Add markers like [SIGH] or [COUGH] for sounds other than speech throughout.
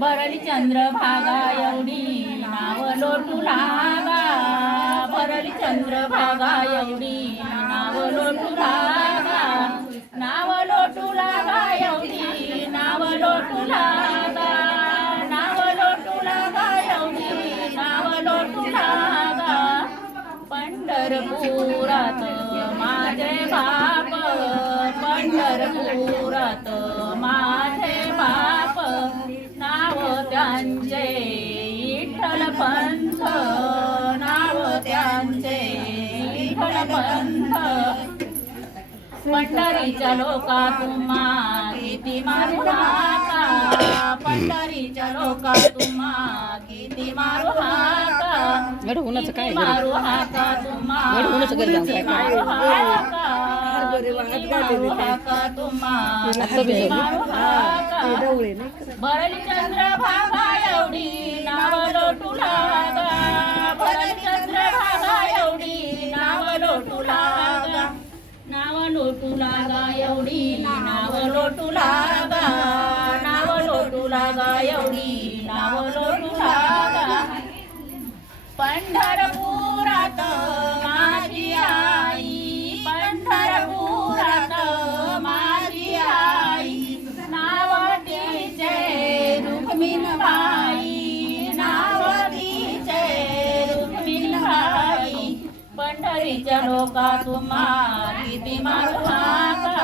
भरली चंद्रभागा एवढी नाव लोटू लागा. भरली चंद्रभागा एवढी नाव लोटू लागा. नाव लोटू लागा एवढी नाव लोटू लागा. नाव लोटू लागा एवढी नाव लोटू लागा. पंढरपुरात माझे बाप पंढरपुरात पंढरीच्या लोका तुम्हा किती मारू हाका. पंढरीच्या लोका तुम्हा किती मारू हाका. गड उन्हाचं काय किती मारू हाका तुम्हा गड उन्हाचं जाऊन किती काय मारू हाका. किती मारू हाका तुम्हा आता किती भिजवली. मारू हाका. भरली चंद्रभागा एवढी नाव लोटू लागा. भरली लागा एवढी नाव लोटू लागा. नाव लोटू लागा एवढी नाव लोटू लागा. पंढरपुरात माझी आई पंढरपुरात माझी आई. नाव तिचे रुक्मिण बाई नाव तिचे रुक्मिण बाई. पंढरीच्या लोका तुम्हा मारू हाका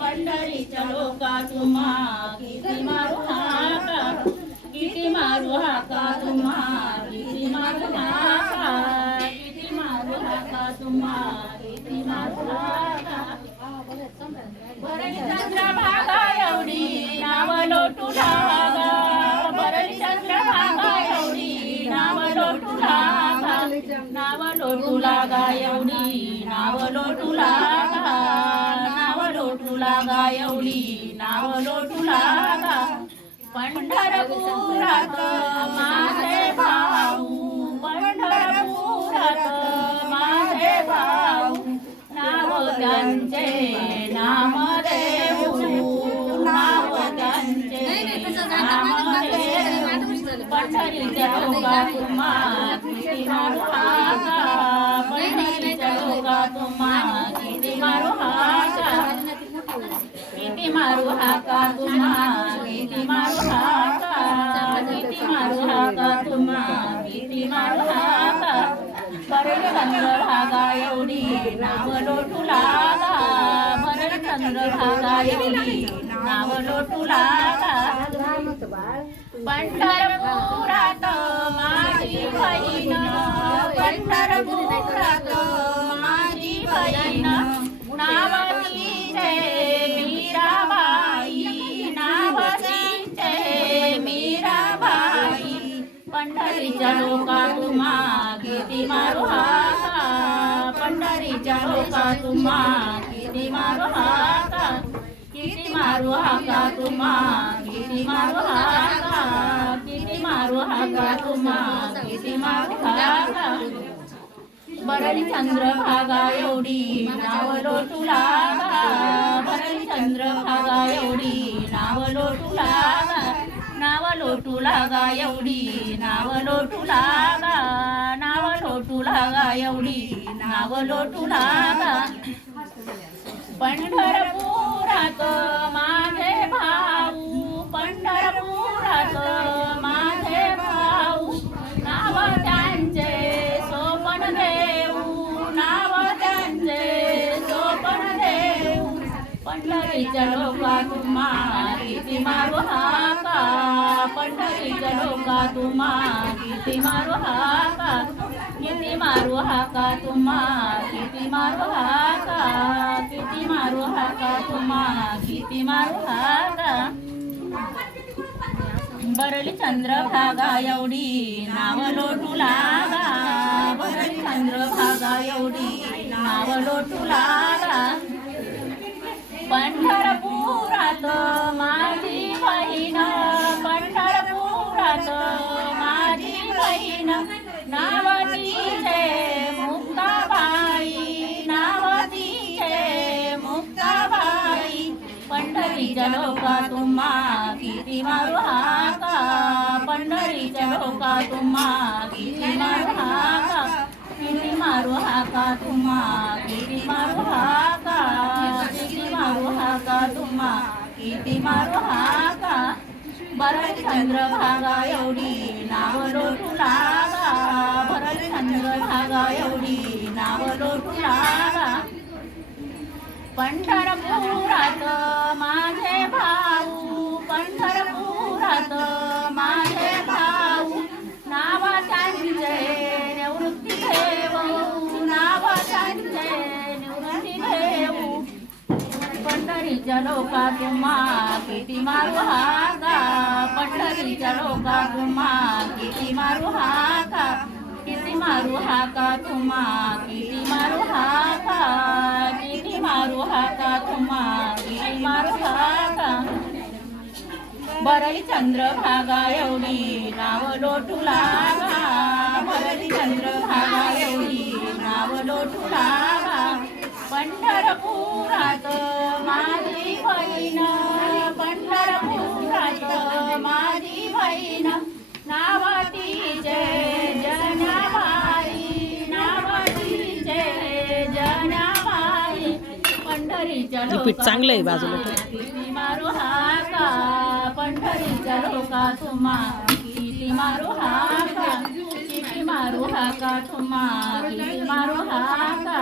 पंढरीच्या लोका तुम्हा किती मारू हाका किती मारू हाका तुम्हा किती मारू हाका किती मारू हाका तुम्हा किती मारू हाका एवढी नाव लोटू लागा एवढी नाव लोटू लागा नाव लोटू लागा एवढी नाव लोटू लागा. लागा एवढी नाव लोटू लागा पंढरपुरात माझे भाऊ पंढरपुरात माझे भाऊ नाव त्यांचे नाम देऊ नाव त्यांचे पंढरीच्या लोका तुम्हा पंढरीच्या लोका तुम्हा किती मारू हाका किती मारू हाका तुम्हा किती मारू हाका? किती मारू हाका तुम्हा किती मारू हाका? भरल चंद्रभागा एवढी नाव लोटू लागा. भरल चंद्रभागा एवढी नाव लोटू लागा. पंढरपुरात माझी बहीण पंढरपुरात माझी बहीण. नाव पंढरीच्या लोका तुम्हा किती मारू हाका पंढरीच्या लोका तुम्हा किती मारू हाका किती मारू हाका तुम्हा किती मारू हाका किती मारू हाका तुम्हा किती मारू हाका बरली चंद्रभागा एवढी नाव तुला लागा चंद्र भागा एवढी लोटू लागा एवढी नाव लोटू लागा. नाव लोटू लागा एवढी नाव लोटू लागा. [LAUGHS] पंढरपुरात माझे पंढरीच्या लोका तुम्हा किती मारू हाका पंढरीच्या लोका तुम्हा किती मारू हाका किती मारू हाका तुम्हा किती मारू हाका किती मारू हाका तुम्हा किती मारू हाका बरली चंद्रभागा एवढी नाव लोटू लागा. बरली चंद्रभागा एवढी नाव लोटू लागा. पंढरपुरात माझी बहीण पंढरपुरात माझी बहीण. नावतीचे मुक्ताबाई नावतीचे मुक्ताबाई. पंढरीच्या लोका तुम्हा किती मारू हाका. का तुम्हा किती मारू हाका. किती मारू हाका तुम्हा किती मारू हाका. तुम्हा किती मारो हाका भरत चंद्र भागा एवढी नाव लोटू लागा भरत चंद्र भागा एवढी नाव लोटू लागा पंढरपुरात माझे भाऊ पंढरपुरात माझे पंढरीच्या लोका किती मारू हाका पंढरीच्या लोका तुम्हा किती मारू हाका किती मारू हाका तुम्हा किती मारू हाका किती मारू हाका तुम्हा किती मारू हाका बरई चंद्रभागा एवढी नाव लोटू लागा बरई चंद्रभागा एवढी नाव लोटू लागा पंढरपूर बहीण पंढरपुरात माझी बहीण नावातीचे जनाबाई नावातीचे जनाबाई. पंढरीच्या रिपीट चांगलं आहे बाजूला मारू पंढरीच्या लोका तुम्हा किती मारू हाका. किती मारू हाका तुम्हा किती मारू हाका.